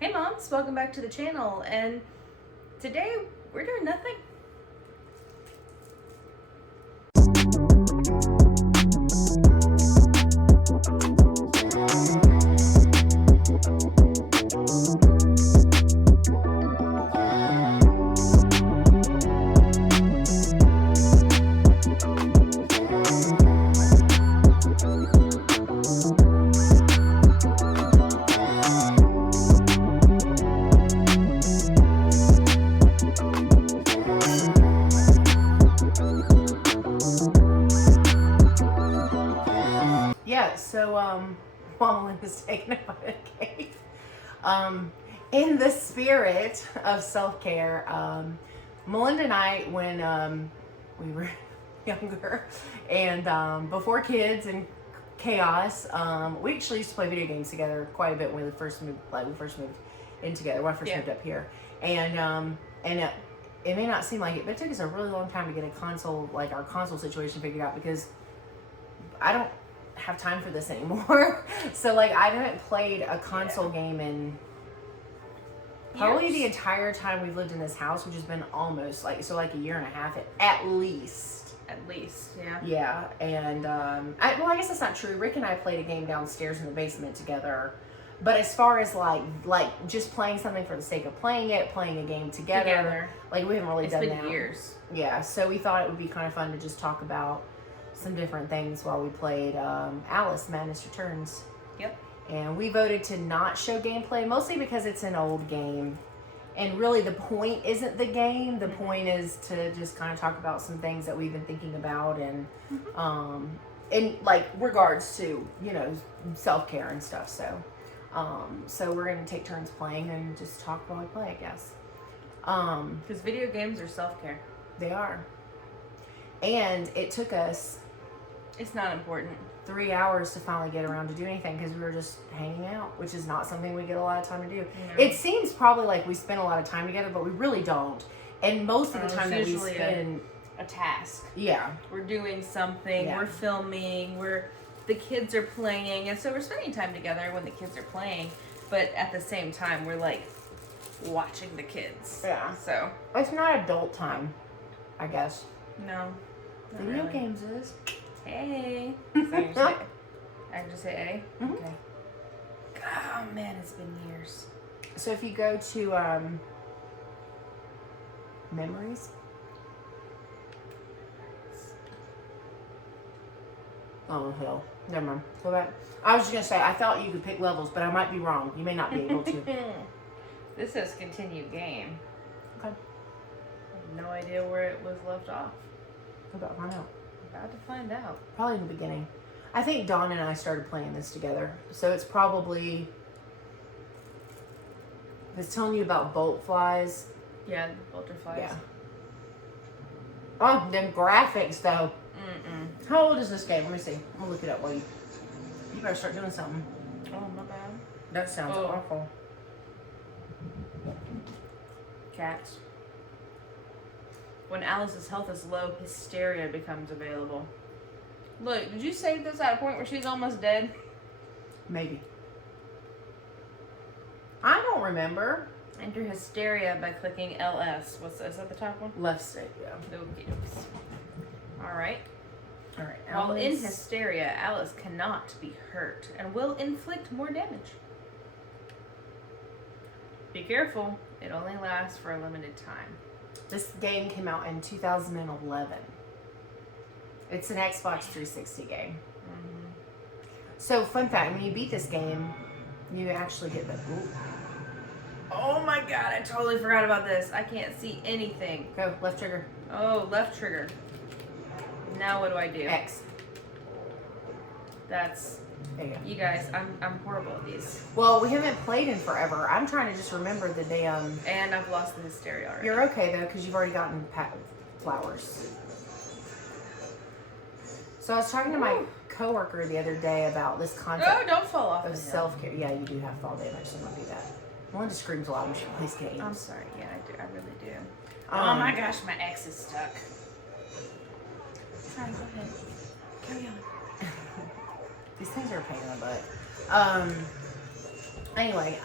Hey moms, welcome back to the channel, and today we're doing nothing. Yeah, so while Melinda's taking a bite of cake, in the spirit of self-care, Melinda and I, when we were younger and before kids and chaos, we actually used to play video games together quite a bit when we first moved, in together when I first moved up here, and it may not seem like it, but it took us a really long time to get a console, like our console situation figured out, because I don't have time for this anymore. So like I haven't played a console game in probably the entire time we've lived in this house, which has been almost like a year and a half at least. Yeah. Yeah, and I guess that's not true. Rick and I played a game downstairs in the basement together. But as far as like just playing something for the sake of playing a game together. Like we haven't really done that. It's been years. Yeah, so we thought it would be kind of fun to just talk about some different things while we played Alice Madness Returns. Yep. And we voted to not show gameplay, mostly because it's an old game. And really the point isn't the game. The point is to just kind of talk about some things that we've been thinking about and in like regards to, you know, self-care and stuff. So so we're going to take turns playing and just talk while we play, I guess. Because video games are self-care. They are. And it took us... It's not important. 3 hours to finally get around to do anything because we were just hanging out, which is not something we get a lot of time to do. No. It seems probably like we spend a lot of time together, but we really don't. And most of the time that we spend... a task. Yeah. We're doing something, we're filming, the kids are playing, and so we're spending time together when the kids are playing, but at the same time we're like watching the kids. Yeah. So it's not adult time, I guess. No. Video games is. Hey. So I can just say A? Mm-hmm. Okay. Oh man, it's been years. So if you go to memories. Oh hell. Never mind. Go back. I was just gonna say I thought you could pick levels, but I might be wrong. You may not be able to. This says continue game. Okay. I have no idea where it was left off. About to find out. About to find out. Probably in the beginning. I think Dawn and I started playing this together. So it's probably... It's telling you about bolt flies. Yeah, butterflies. Yeah. Oh, them graphics though. Mm-mm. How old is this game? Let me see. I'm gonna look it up while you better start doing something. Oh, my bad. That sounds awful. Cats. When Alice's health is low, hysteria becomes available. Look, did you save this at a point where she's almost dead? Maybe. I don't remember. Enter hysteria by clicking LS. Is that the top one? Left stick, yeah. Okey dokes. Alright. Alright. While in hysteria, Alice cannot be hurt and will inflict more damage. Be careful, it only lasts for a limited time. This game came out in 2011. It's an Xbox 360 game. Mm-hmm. So, fun fact, when you beat this game, you actually get the... Ooh. Oh my god, I totally forgot about this. I can't see anything. Go, left trigger. Oh, left trigger. Now what do I do? X. That's... There you go. You guys, I'm horrible at these. Well, we haven't played in forever. I'm trying to just remember the damn... And I've lost the hysteria already. You're okay, though, because you've already gotten flowers. So I was talking to my coworker the other day about this concept Oh, don't fall off of the hill. self-care. Yeah, you do have fall damage, so don't do that. Melinda screams a lot when she plays games. I'm sorry. Yeah, I do. I really do. Oh my gosh, my X is stuck. Sorry, go ahead. Carry on. These things are a pain in the butt. Anyway,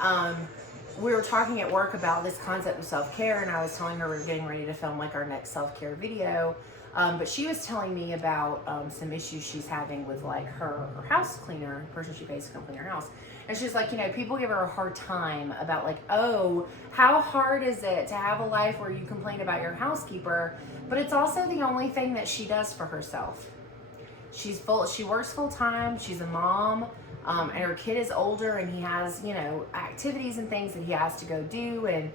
we were talking at work about this concept of self-care, and I was telling her we're getting ready to film like our next self-care video. But she was telling me about some issues she's having with like her house cleaner, the person she pays to come clean her house. And she's like, you know, people give her a hard time about like, oh, how hard is it to have a life where you complain about your housekeeper? But it's also the only thing that she does for herself. She works full time. She's a mom. And her kid is older, and he has, you know, activities and things that he has to go do. And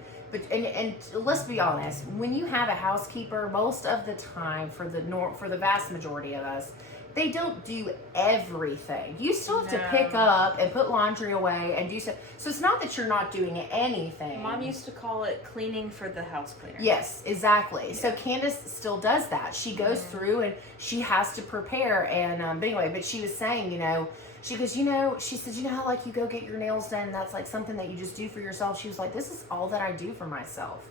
let's be honest, when you have a housekeeper, most of the time, for the vast majority of us, they don't do everything. You still have to pick up and put laundry away and do so. So it's not that you're not doing anything. Mom used to call it cleaning for the house cleaner. Yes, exactly. Yeah. So Candace still does that. She goes through and she has to prepare. And but anyway, but she was saying, you know, she goes, you know, she says, you know how like you go get your nails done, that's like something that you just do for yourself. She was like, this is all that I do for myself.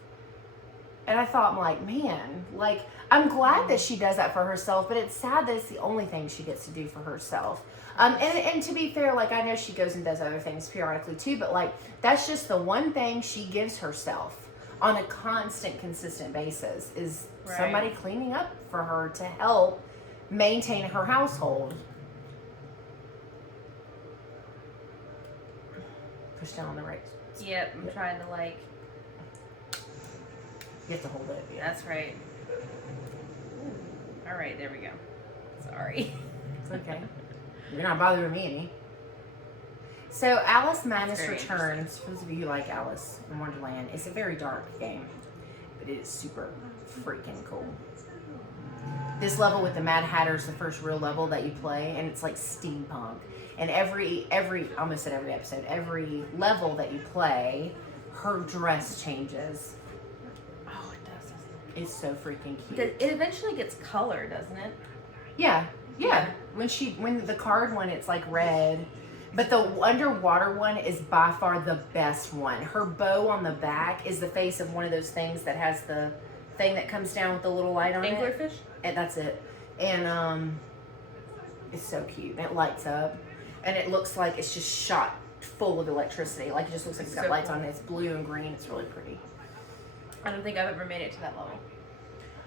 And I thought, I'm like, man, like, I'm glad that she does that for herself, but it's sad that it's the only thing she gets to do for herself. And to be fair, like, I know she goes and does other things periodically too, but like, that's just the one thing she gives herself on a constant, consistent basis is somebody cleaning up for her to help maintain her household. Push down on the right. Yep, I'm trying to like. You have to hold it. Yeah. That's right. Ooh. All right, there we go. Sorry. It's okay. You're not bothering me any. So Alice Madness Returns, for those of you who like Alice in Wonderland, it's a very dark game, but it is super freaking cool. This level with the Mad Hatter is the first real level that you play, and it's like steampunk. And every almost at every episode, every level that you play, her dress changes. Oh, it does. It's so freaking cute. It eventually gets color, doesn't it? Yeah. When the card one, it's like red. But the underwater one is by far the best one. Her bow on the back is the face of one of those things that has the thing that comes down with the little light on it. Anglerfish? And that's it. And it's so cute. And it lights up. And it looks like it's just shot full of electricity. Like it just looks like it's got lights on it. It's blue and green. It's really pretty. I don't think I've ever made it to that level.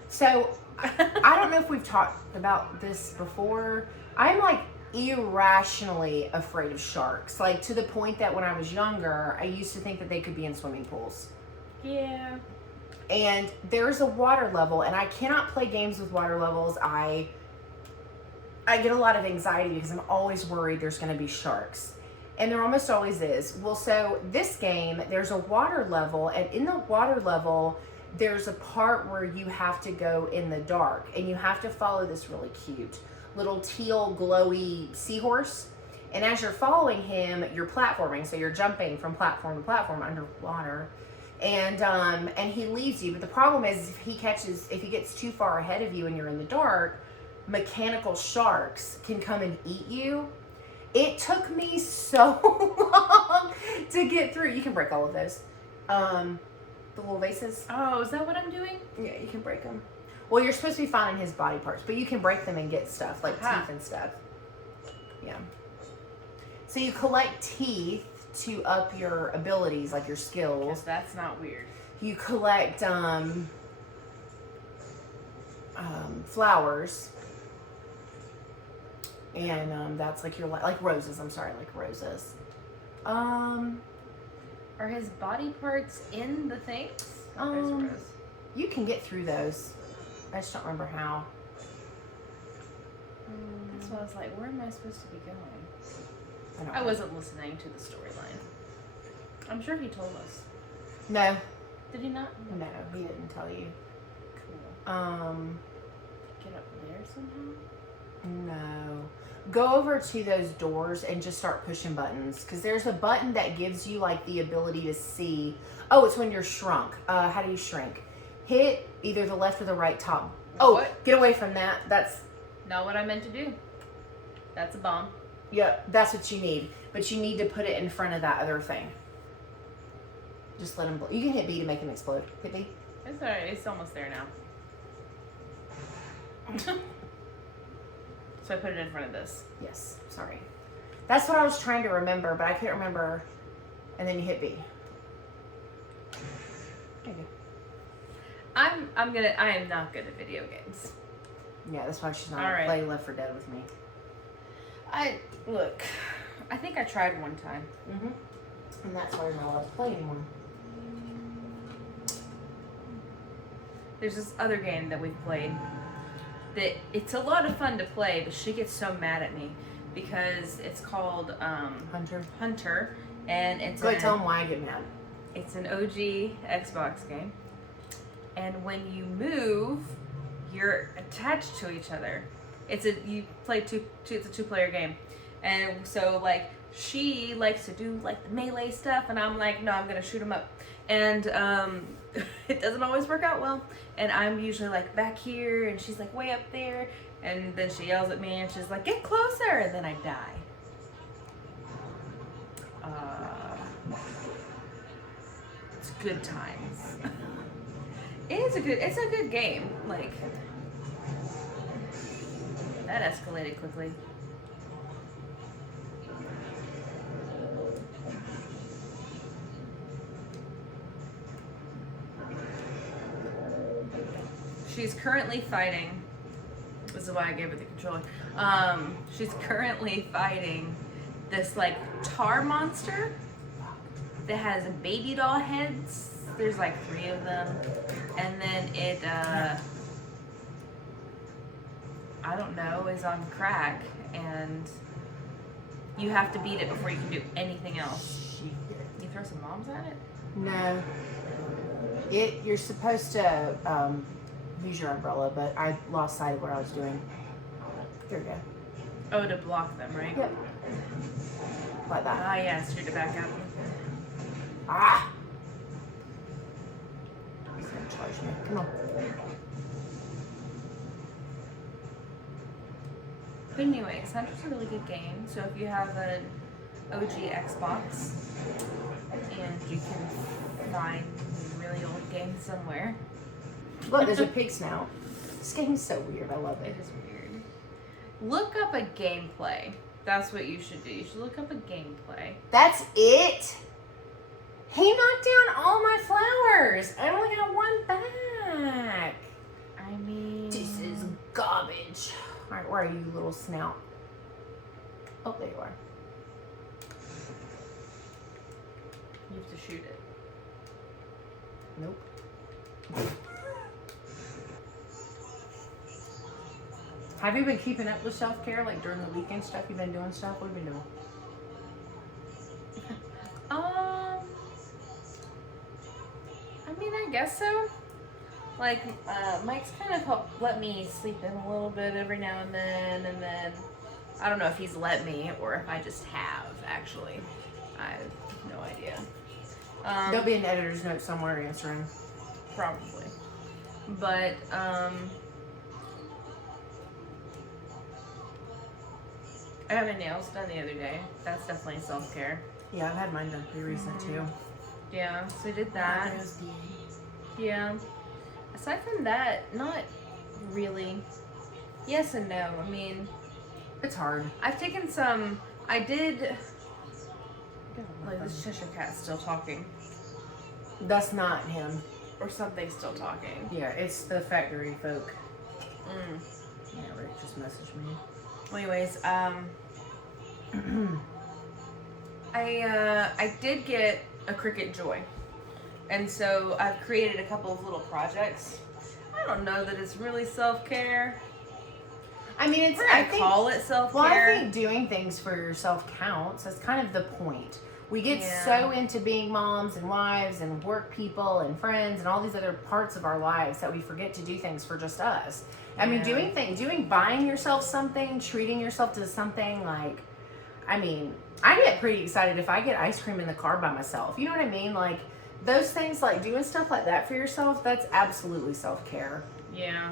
So, I don't know if we've talked about this before. I'm like irrationally afraid of sharks. Like to the point that when I was younger, I used to think that they could be in swimming pools. Yeah. And there's a water level, and I cannot play games with water levels. I get a lot of anxiety because I'm always worried there's going to be sharks. And there almost always is. Well, so this game, there's a water level, and in the water level, there's a part where you have to go in the dark, and you have to follow this really cute little teal glowy seahorse. And as you're following him, you're platforming, so you're jumping from platform to platform underwater. And he leads you, but the problem is if he gets too far ahead of you and you're in the dark, mechanical sharks can come and eat you. It took me so long to get through. You can break all of those. The little vases. Oh, is that what I'm doing? Yeah, you can break them. Well, you're supposed to be finding his body parts, but you can break them and get stuff, like teeth and stuff. Yeah. So you collect teeth to up your abilities, like your skills. Because that's not weird. You collect flowers. And that's like your like roses. I'm sorry, like roses. Are his body parts in the things? You can get through those. I just don't remember how. That's why I was like, where am I supposed to be going? I know. wasn't listening to the storyline. I'm sure he told us. No. Did he not? No, he didn't tell you. Cool. Get up there somehow? No. Go over to those doors and just start pushing buttons. Because there's a button that gives you like the ability to see. Oh, it's when you're shrunk. How do you shrink? Hit either the left or the right top. Oh, what? Get away from that. That's not what I meant to do. That's a bomb. Yeah, that's what you need. But you need to put it in front of that other thing. Just let him blow. You can hit B to make him explode. Hit B. It's alright. It's almost there now. So I put it in front of this. Yes. Sorry. That's what I was trying to remember, but I couldn't remember. And then you hit B. There you go. I am not good at video games. Yeah, that's why she's not All gonna right. play Left 4 Dead with me. Look, I think I tried one time. Mm-hmm. And that's why you're not allowed to play anymore. There's this other game that we've played that it's a lot of fun to play, but she gets so mad at me because it's called Hunter, and it's Go ahead, tell them why I get mad. It's an OG Xbox game, and when you move, you're attached to each other. You play it's a 2-player game, and so like she likes to do like the melee stuff, and I'm like, no, I'm gonna shoot them up, and it doesn't always work out well, and I'm usually like back here, and she's like way up there, and then she yells at me, and she's like, get closer, and then I die. It's good times. It's a good game. Like, that escalated quickly. She's currently fighting. This is why I gave her the controller. She's currently fighting this like tar monster that has baby doll heads. There's like 3 of them, and then it I don't know, is on crack, and you have to beat it before you can do anything else. You throw some bombs at it? No. You're supposed to use your umbrella, but I lost sight of what I was doing. Here we go. Oh, to block them, right? Yep. Like that. Ah, yeah, shoot it back at them. Ah! He's gonna charge me. Come on. But anyways, Hunter's a really good game. So if you have an OG Xbox and you can find a really old game somewhere. Look, there's a pig snout. This game's so weird. I love it. It is weird. Look up a gameplay. That's what you should do. You should look up a gameplay. That's it? He knocked down all my flowers. I only got one back. I mean... This is garbage. All right, where are you, little snout? Oh, there you are. You have to shoot it. Nope. Have you been keeping up with self-care, like during the weekend stuff? You've been doing stuff? What have you been doing? I mean, I guess so. Like, Mike's kind of helped let me sleep in a little bit every now and then I don't know if he's let me or if I just have, actually. I have no idea. There'll be an editor's note somewhere answering. Probably. But, I got my nails done the other day. That's definitely self-care. Yeah, I've had mine done pretty recent too. Yeah, so I did that. Yeah. Aside from that, not really. Yes and no. I mean, it's hard. I've taken some. I did. Like, this Cheshire Cat's still talking. That's not him. Or something's still talking. Yeah, it's the factory folk. Mm. Yeah, Rick just messaged me. Well, anyways, I did get a Cricut Joy. And so I've created a couple of little projects. I don't know that it's really self-care. I mean, I call it self-care. Well, I think doing things for yourself counts. That's kind of the point. We get so into being moms and wives and work people and friends and all these other parts of our lives that we forget to do things for just us. I mean, buying yourself something, treating yourself to something like, I mean, I get pretty excited if I get ice cream in the car by myself. You know what I mean? Like, those things, like doing stuff like that for yourself, that's absolutely self-care. Yeah.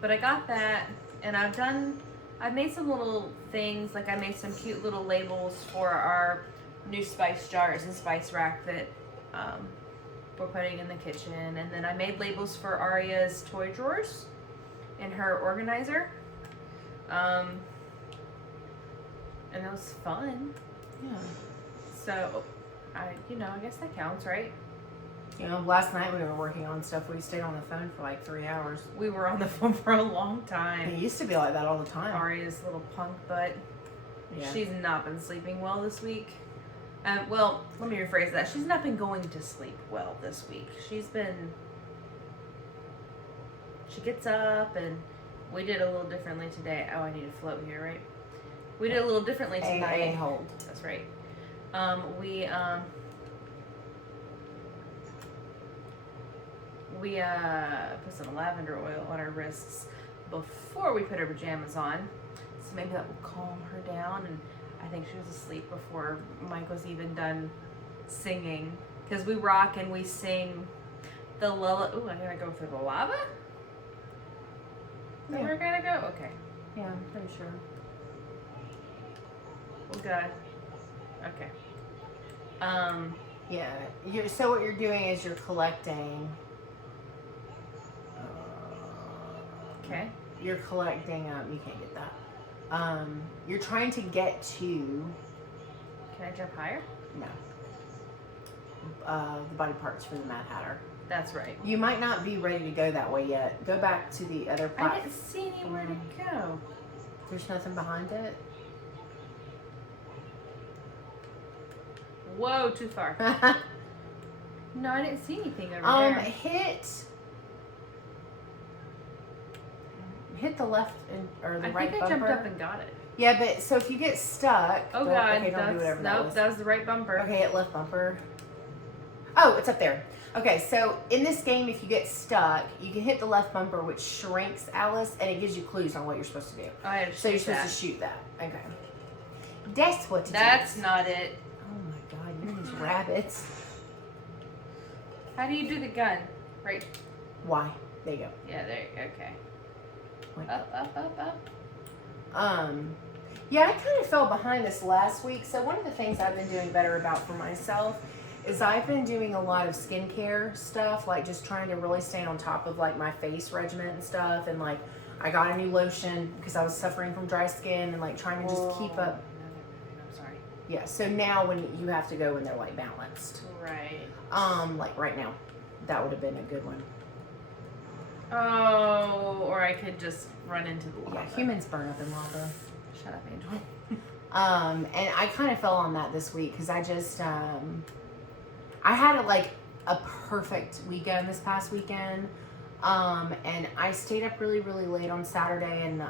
But I got that, and I've made some little things, like I made some cute little labels for our new spice jars and spice rack that we're putting in the kitchen. And then I made labels for Aria's toy drawers in her organizer. And it was fun. Yeah. So, I guess that counts, right? You know, last night we were working on stuff. We stayed on the phone for like 3 hours. We were on the phone for a long time. It used to be like that all the time. Aria's little punk butt. Yeah. She's not been sleeping well this week. Well, let me rephrase that. She's not been going to sleep well this week. She gets up, and we did a little differently today. Oh, I need a float here, right? We did a little differently tonight. Hold. That's right. We put some lavender oil on her wrists before we put her pajamas on. So maybe that will calm her down. And I think she was asleep before Mike was even done singing. Because we rock and we sing the lullaby. Ooh, I gotta go through the lava? Is that where I gotta go? Okay. Yeah, I'm pretty sure. Oh, God. Okay. Yeah. So what you're doing is you're collecting. Okay. You're collecting. You can't get that. You're trying to get to. Can I jump higher? No. The body parts for the Mad Hatter. That's right. You might not be ready to go that way yet. Go back to the other platform. I didn't see anywhere to go. There's nothing behind it. Whoa, too far. No, I didn't see anything over there. Hit the left or the right bumper. I jumped up and got it. Yeah, but so if you get stuck. Oh God, okay, don't do whatever that was. That was the right bumper. Okay, hit left bumper. Oh, it's up there. Okay, so in this game, if you get stuck, you can hit the left bumper, which shrinks Alice, and it gives you clues on what you're supposed to do. Oh, I had to so you're supposed to shoot that. Okay. That's what to do. That's not it. Oh my God, you're these rabbits. How do you do the gun? Right. Why? There you go. Yeah, there. Okay. Wait. Up. Yeah, I kind of fell behind this last week. So one of the things I've been doing better about for myself is I've been doing a lot of skincare stuff, like just trying to really stay on top of like my face regimen and stuff. And like I got a new lotion because I was suffering from dry skin and like trying to just keep up. I'm sorry. Yeah, so now when you have to go when they're like balanced. Right. Like right now, that would have been a good one. Oh, or I could just run into the lava. Yeah, humans burn up in lava. Shut up, Angel. And I kind of fell on that this week because I just, I had a perfect weekend this past weekend. And I stayed up really, really late on Saturday, and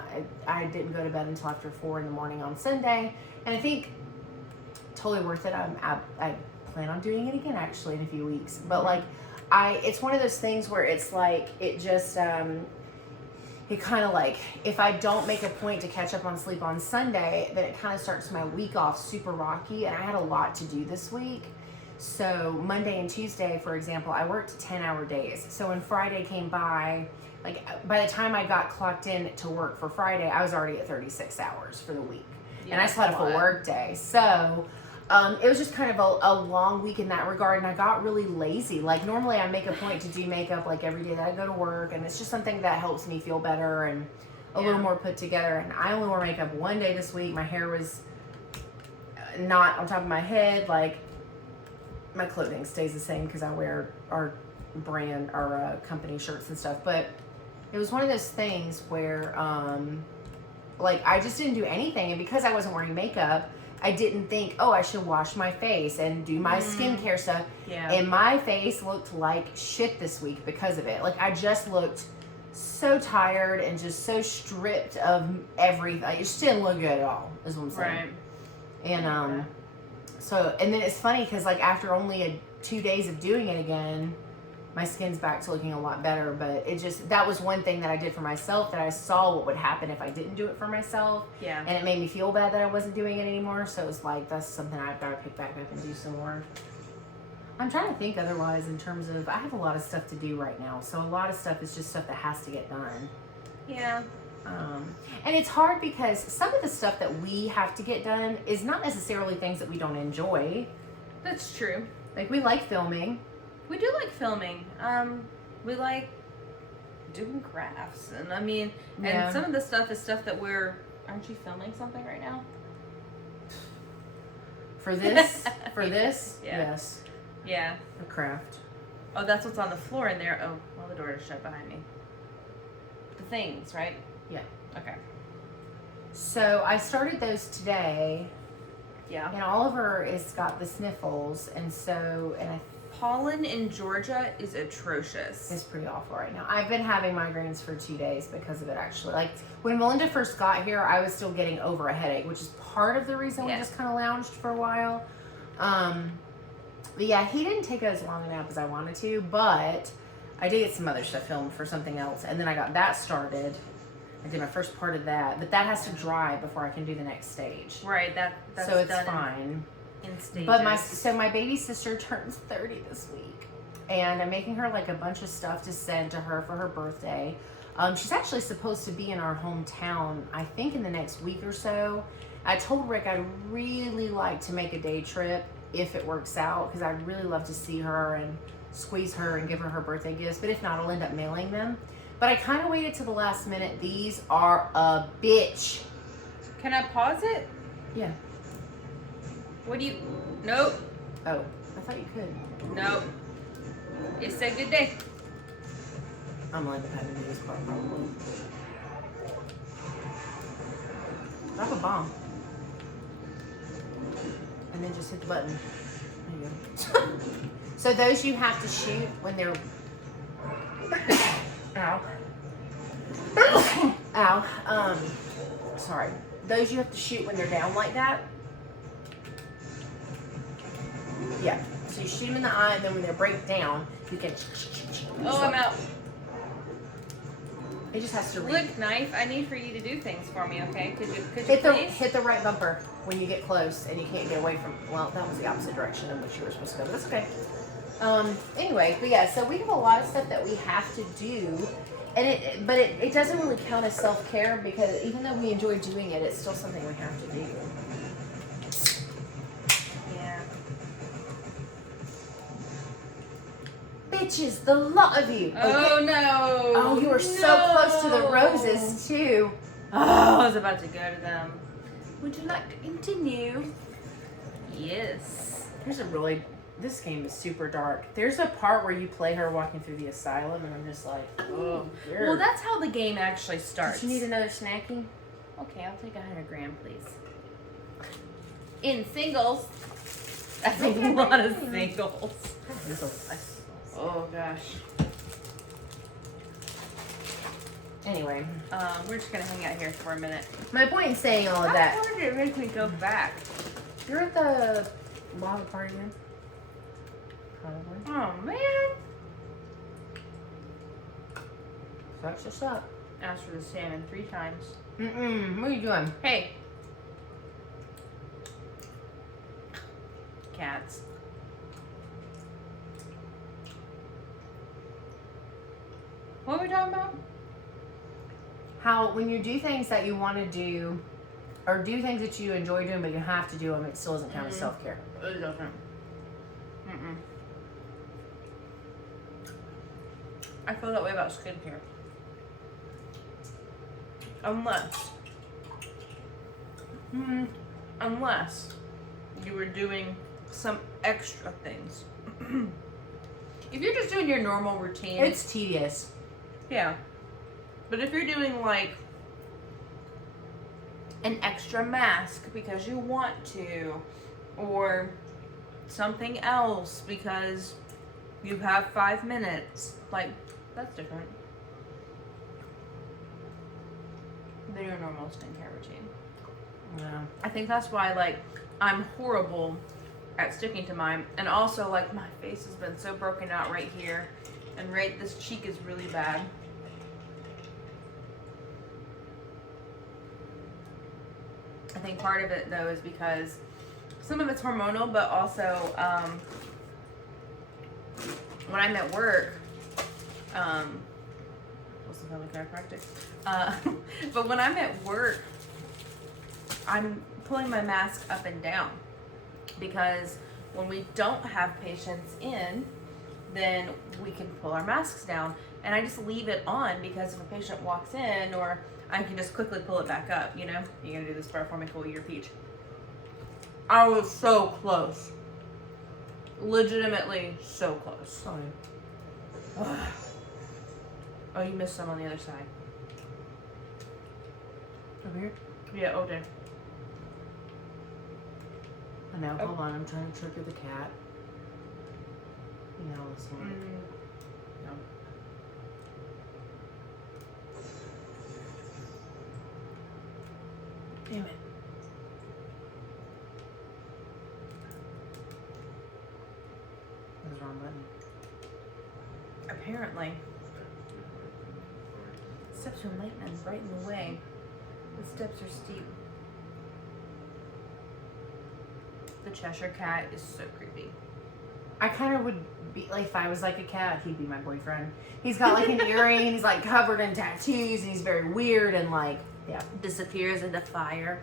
I didn't go to bed until after 4 in the morning on Sunday. And I think totally worth it. I plan on doing it again actually in a few weeks. But like, it's one of those things where it's like, it just, it kind of like, if I don't make a point to catch up on sleep on Sunday, then it kind of starts my week off super rocky. And I had a lot to do this week. So Monday and Tuesday, for example, I worked 10-hour days. So when Friday came by, like by the time I got clocked in to work for Friday, I was already at 36 hours for the week. Yeah, and I still had a full work day. So it was just kind of a long week in that regard, and I got really lazy. Like normally I make a point to do makeup like every day that I go to work, and it's just something that helps me feel better and a little more put together. And I only wore makeup one day this week. My hair was not on top of my head. Like my clothing stays the same because I wear our brand, our company shirts and stuff. But it was one of those things where like I just didn't do anything, and because I wasn't wearing makeup, I didn't think, oh, I should wash my face and do my skincare stuff. Yeah. And my face looked like shit this week because of it. Like I just looked so tired and just so stripped of everything. It just didn't look good at all, is what I'm saying. Right. And so, and then it's funny because like after only 2 days of doing it again, my skin's back to looking a lot better. But it just, that was one thing that I did for myself that I saw what would happen if I didn't do it for myself. Yeah. And it made me feel bad that I wasn't doing it anymore. So it was like, that's something I've got to pick back up and do some more. I'm trying to think otherwise in terms of, I have a lot of stuff to do right now. So a lot of stuff is just stuff that has to get done. Yeah. And it's hard because some of the stuff that we have to get done is not necessarily things that we don't enjoy. That's true. Like we like filming. We do like filming. We like doing crafts, and I mean, and some of the stuff is stuff that aren't you filming something right now? For this? For this? Yeah. Yes. Yeah. A craft. Oh, that's what's on the floor in there. Oh, well, the door is shut behind me. The things, right? Yeah. Okay. So I started those today, Yeah. and Oliver has got the sniffles, and Pollen in Georgia is atrocious. it's pretty awful right now. I've been having migraines for 2 days because of it, actually. Like, when Melinda first got here, I was still getting over a headache, which is part of the reason we just kind of lounged for a while. But yeah, he didn't take as long a nap as I wanted to, but I did get some other stuff filmed for something else, and then I got that started. I did my first part of that, but that has to dry before I can do the next stage. Right, that's so it's done fine. In stages. But my baby sister turns 30 this week, and I'm making her like a bunch of stuff to send to her for her birthday. She's actually supposed to be in our hometown, I think, in the next week or so. I told Rick I'd really like to make a day trip if it works out, because I'd really love to see her and squeeze her and give her birthday gifts. But if not, I'll end up mailing them. But I kind of waited to the last minute. These are a bitch. Can I pause it? Yeah. What do you... Nope. Oh, I thought you could. Nope. It said good day. I'm gonna end up having to do this part probably. Drop a bomb. And then just hit the button. There you go. So those you have to shoot when they're... Ow. Ow. Sorry. Those you have to shoot when they're down like that. Yeah. So you shoot them in the eye, and then when they break down, you can... Oh, I'm out. It just has to read. Look, knife, I need for you to do things for me, okay? Could you Hit the right bumper when you get close and you can't get away from... Well, that was the opposite direction in which you were supposed to go, but that's okay. Anyway, but yeah, so we have a lot of stuff that we have to do, and it doesn't really count as self-care, because even though we enjoy doing it, it's still something we have to do. Yeah. Bitches, the lot of you. Oh, Okay. no. Oh, you were so close to the roses, too. Oh, I was about to go to them. Would you like to continue? Yes. This game is super dark. There's a part where you play her walking through the asylum, and I'm just like, oh, weird. Well, that's how the game actually starts. Did you need another snacky? Okay, I'll take 100 gram, please. In singles. That's a lot of singles. Oh, gosh. Anyway. We're just going to hang out here for a minute. My point in saying all of that. How far did it make me go back? You're at the lava party then? Probably. Oh, man. Sucks us up. Asked for the salmon 3 times. What are you doing? Hey. Cats. What were we talking about? How when you do things that you want to do, or do things that you enjoy doing but you have to do them, it still doesn't count as self-care. It doesn't. I feel that way about skincare. Unless you were doing some extra things. If you're just doing your normal routine, It's tedious. yeah. But if you're doing like an extra mask because you want to, or something else because you have 5 minutes, like, that's different than your normal skincare routine. Yeah. I think that's why, like, I'm horrible at sticking to mine. And also, like, my face has been so broken out right here, and right this cheek is really bad. I think part of it, though, is because some of it's hormonal, but also when I'm at work, what's the family chiropractic? But when I'm at work, I'm pulling my mask up and down, because when we don't have patients in, then we can pull our masks down, and I just leave it on because if a patient walks in, or I can just quickly pull it back up, you know? You're gonna do this part for me, cool, you're peach. I was so close. Legitimately so close. Sorry. Oh, you missed some on the other side. Over here? Yeah, oh there. I know. Oh. Hold on. I'm trying to trigger the cat. You know this one. No. Damn it. That was the wrong button. Apparently. Steps are lightning right in the way. The steps are steep. The Cheshire Cat is so creepy. I kind of would be like, if I was like a cat, he'd be my boyfriend. He's got like an earring, and he's like covered in tattoos, and he's very weird and like, yeah. Disappears into fire.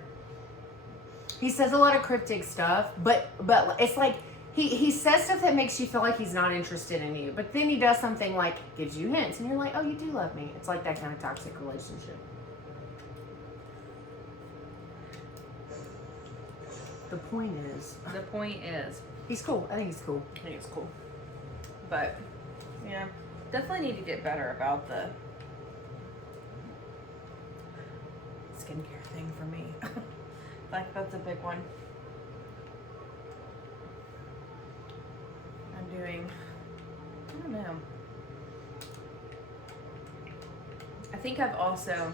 He says a lot of cryptic stuff, but it's like he says stuff that makes you feel like he's not interested in you. But then he does something like gives you hints, and you're like, oh, you do love me. It's like that kind of toxic relationship. The point is, he's cool. I think he's cool. I think it's cool. But, yeah, definitely need to get better about the skincare thing for me. Like, that's a big one. I'm doing, I don't know. I think I've also,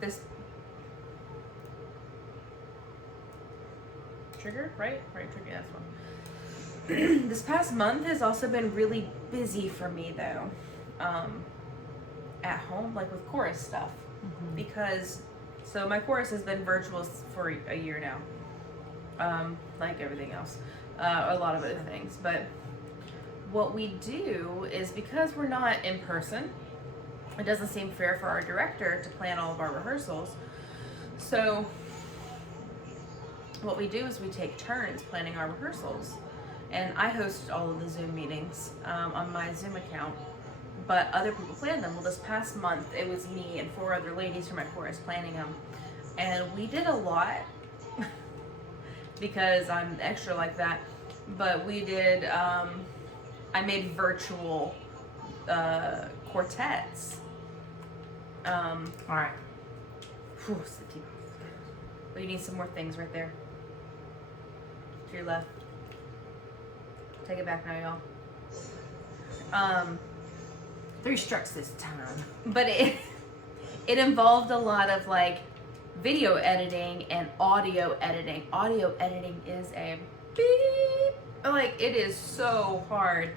this trigger, right? Right trigger, that's one. This past month has also been really busy for me though. At home, like with chorus stuff. Mm-hmm. Because, so my chorus has been virtual for a year now. Like everything else. A lot of other things. But what we do is, because we're not in person, it doesn't seem fair for our director to plan all of our rehearsals. So what we do is we take turns planning our rehearsals. And I host all of the Zoom meetings on my Zoom account, but other people plan them. Well, this past month, it was me and 4 other ladies from my chorus planning them. And we did a lot because I'm extra like that. But we did, I made virtual quartets. All right. Whew, well, you need some more things right there. To your left. Take it back now, y'all. 3 strikes this time. But it involved a lot of like video editing and audio editing. Audio editing is a beep. Like, it is so hard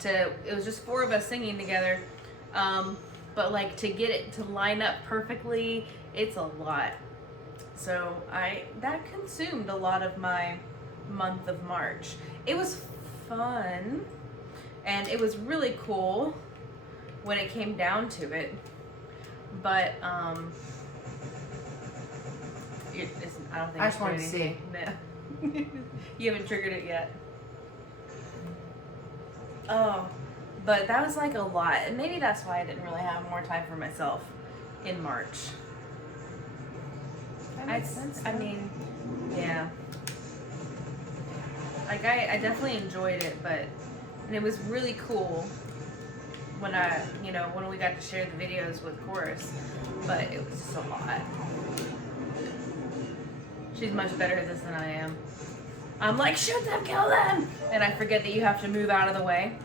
to, it was just 4 of us singing together. But like, to get it to line up perfectly, it's a lot. So that consumed a lot of my month of March. It was fun, and it was really cool when it came down to it. But I don't think I just wanted to see. No. You haven't triggered it yet. Oh, but that was like a lot, and maybe that's why I didn't really have more time for myself in March. That makes sense. I mean, yeah. Like, I definitely enjoyed it, and it was really cool when when we got to share the videos with chorus, but it was just a lot. She's much better at this than I am. I'm like, shoot them, kill them! And I forget that you have to move out of the way.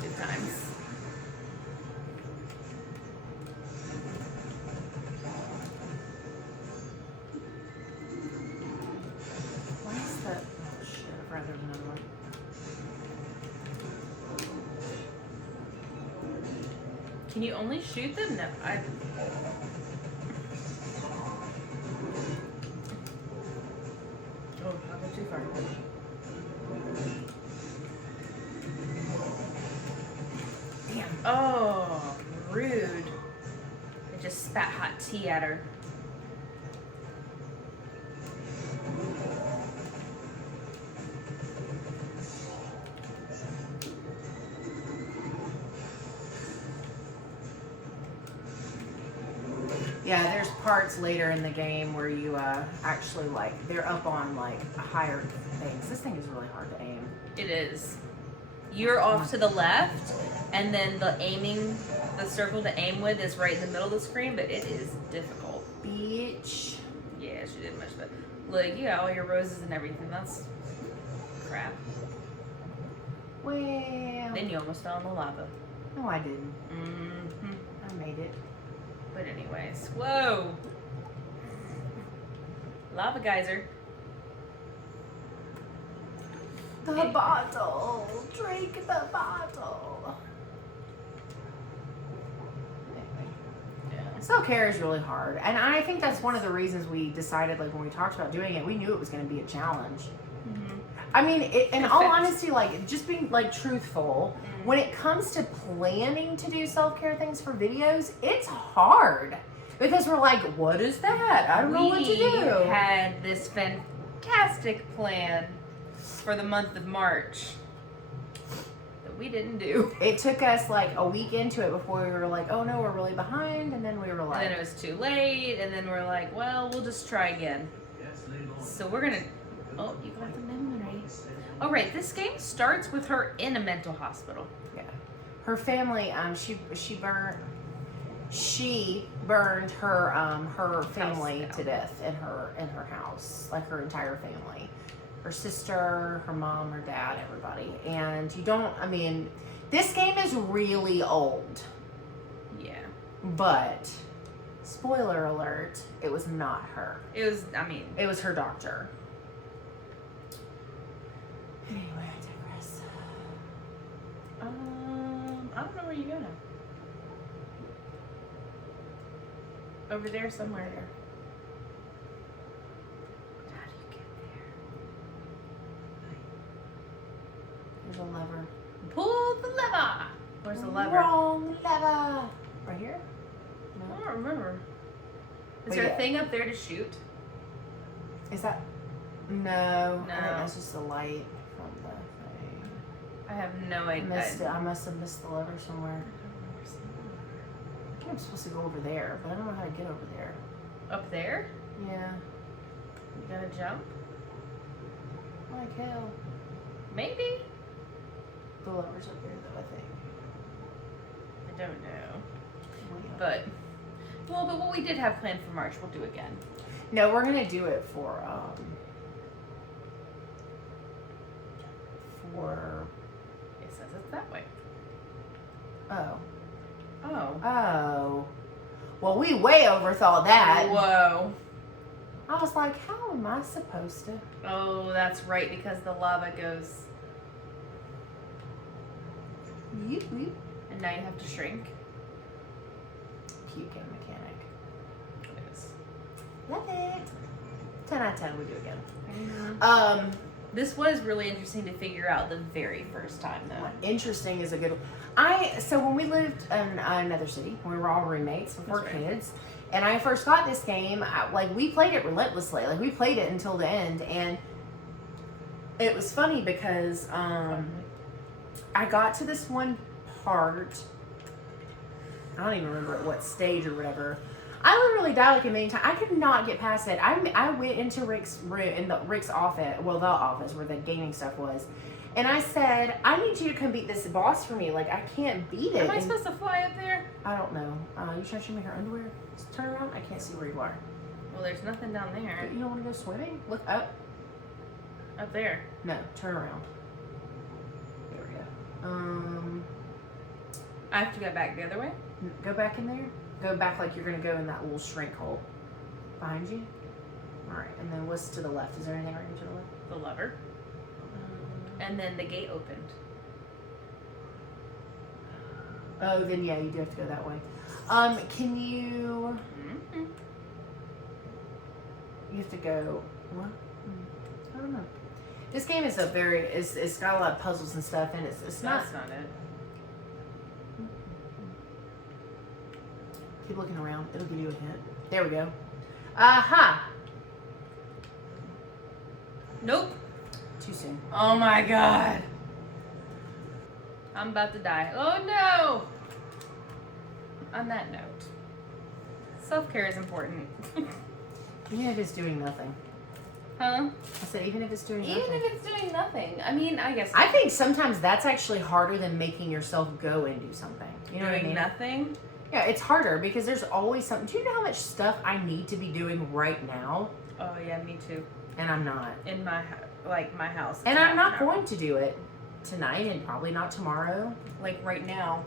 Good times. Why is that? Oh shit, I'd rather another one. Can you only shoot them? No, Oh, I went too far. Damn. Oh, rude. I just spat hot tea at her. Yeah, there's parts later in the game where you actually they're up on like higher things. This thing is really hard to aim. It is. You're off to the left, and then the circle to aim with is right in the middle of the screen, but it is difficult. Bitch. Yeah, she did much better. Look, you got all your roses and everything. That's crap. Well. Then you almost fell in the lava. No, I didn't. Mm-hmm. I made it. But anyways, whoa. Lava geyser. The bottle. Drink the bottle. Self-care is really hard, and I think that's one of the reasons we decided, like, when we talked about doing it, we knew it was going to be a challenge. Mm-hmm. I mean, in all honesty, like, just being, like, truthful, when it comes to planning to do self-care things for videos, it's hard, because we're like, what is that? I don't know what to do. We had this fantastic plan for the month of March that we didn't do. It took us like a week into it before we were like, oh no, we're really behind, and then we were like, and then it was too late, and then we're like, well, we'll just try again. So we're gonna, oh, you got the memory. Oh right, this game starts with her in a mental hospital. Yeah, her family, she burned her family to death in her house, like her entire family. Her sister, her mom, her dad, everybody. And this game is really old. Yeah. But, spoiler alert, it was not her. It was her doctor. Anyway, I digress. I don't know where you're going. Over there somewhere. How do you get there? There's a lever. Pull the lever! Where's the lever? Wrong lever. Right here? I don't remember. Is But there yeah. a thing up there to shoot? Is that? No. No. I think that's just the light from the thing. I have no idea. I must have missed the lever somewhere. I think I'm supposed to go over there, but I don't know how to get over there. Up there? Yeah. You gotta jump? Like hell. Maybe? The lever's up there though, I think. I don't know. But but what we did have planned for March, we'll do again. no, we're gonna do it for It says it's that way. oh. Oh. Well, we way overthought that. Whoa. I was like, how am I supposed to? Oh, that's right, because the lava goes. Yeep, yeep. And now you have to shrink. Puke mechanic. It is. Love it. 10 out of 10, we do again. Mm-hmm. This was really interesting to figure out the very first time, though. Interesting is a good one. So when we lived in another city, we were all roommates before kids, and I first got this game, we played it relentlessly. Like, we played it until the end, and it was funny because I got to this one part, I don't even remember at what stage or whatever. I literally died like a million times. I could not get past it. I went into Rick's room, in Rick's office, the office where the gaming stuff was, and I said, I need you to come beat this boss for me. Like, I can't beat it. Am I supposed to fly up there? I don't know. You trying to show me her underwear? Just turn around. I can't see where you are. Well, there's nothing down there. You don't want to go swimming? Look up. Up there. No, turn around. There we go. I have to go back the other way? Go back in there. Go back like you're going to go in that little shrink hole. Behind you. Alright, and then what's to the left? Is there anything right to the left? The lever. And then the gate opened. Oh, then yeah, you do have to go that way. Can you... Mm-hmm. You have to go... What? I don't know. This game is it's got a lot of puzzles and stuff, and it's not... That's not it. Keep looking around. It'll give you a hint. There we go. Aha! Nope. Too soon. Oh my god. I'm about to die. Oh no! On that note, self-care is important. Even if it's doing nothing. Huh? I said, even if it's doing nothing. Even if it's doing nothing. I mean, I guess. I think sometimes that's actually harder than making yourself go and do something. You know what I mean? Nothing? Yeah, it's harder because there's always something. Do you know how much stuff I need to be doing right now? Oh, yeah, me too. And I'm not. In my house. And I'm not going to do it tonight and probably not tomorrow. Like right now,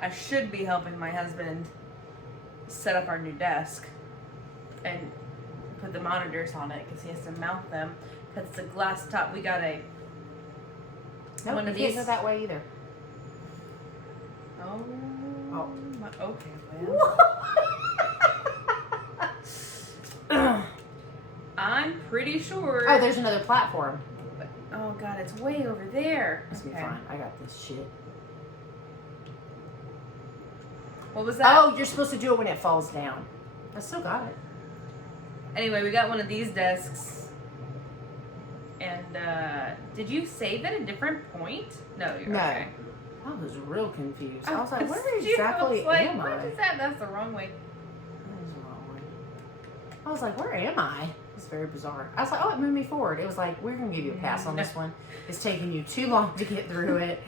I should be helping my husband set up our new desk and put the monitors on it because he has to mount them because it's a glass top. We got a Nope, one you of can't these. go that way either. Oh. Okay. Well. I'm pretty sure. Oh, there's another platform. Oh God, it's way over there. It's be fine. I got this shit. What was that? Oh, you're supposed to do it when it falls down. I still got it. Anyway, we got one of these desks. And did you save at a different point? No, you're No. okay. I was real confused. I was like, confused. where exactly am I? What is that? That's the wrong way. That is the wrong way. I was like, where am I? It's very bizarre. I was like, oh, it moved me forward. It was like, we're going to give you a pass on this one. It's taking you too long to get through it.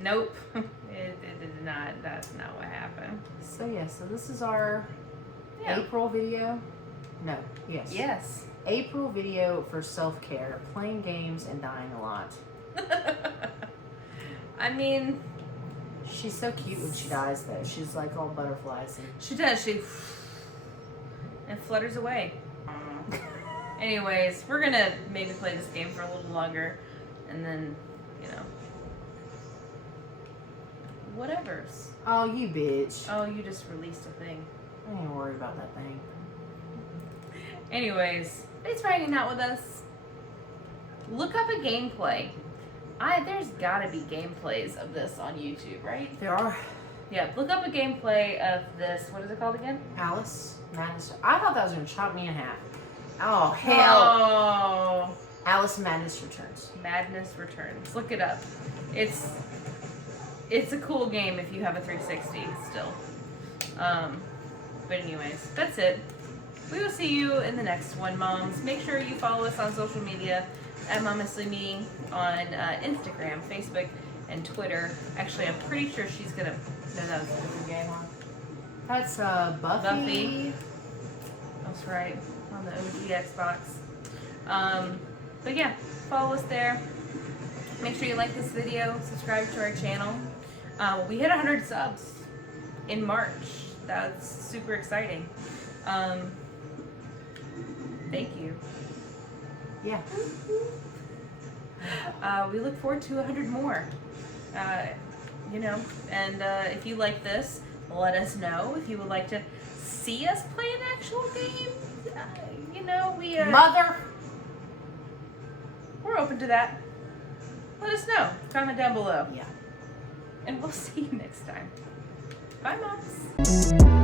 Nope. It did not. That's not what happened. So, yeah. So, this is our April video. No. Yes. Yes. April video for self-care. Playing games and dying a lot. I mean, she's so cute when she dies, though. She's like all butterflies. And she does. She flutters away. Anyways, we're gonna maybe play this game for a little longer, and then, whatever's. Oh, you bitch. Oh, you just released a thing. I ain't worried about that thing. Anyways, thanks for hanging out with us. Look up a gameplay. There's gotta be gameplays of this on YouTube, right? There are. Yeah, look up a gameplay of this. What is it called again? Alice Madness. I thought that was going to chop me in half. Oh, hell. Oh. Alice Madness Returns. Madness Returns. Look it up. It's a cool game if you have a 360 still. But anyways, that's it. We will see you in the next one, moms. Make sure you follow us on social media at Momestly Me on Instagram, Facebook, and Twitter. Actually, I'm pretty sure she's gonna. No, that was a different game, huh? That's Buffy. That's right, on the OG Xbox. But yeah, follow us there. Make sure you like this video, subscribe to our channel. We hit 100 subs in March. That's super exciting. Thank you. Yeah. We look forward to 100 more. And if you like this, let us know. If you would like to see us play an actual game, Mother! We're open to that. Let us know. Comment down below. Yeah. And we'll see you next time. Bye, moms.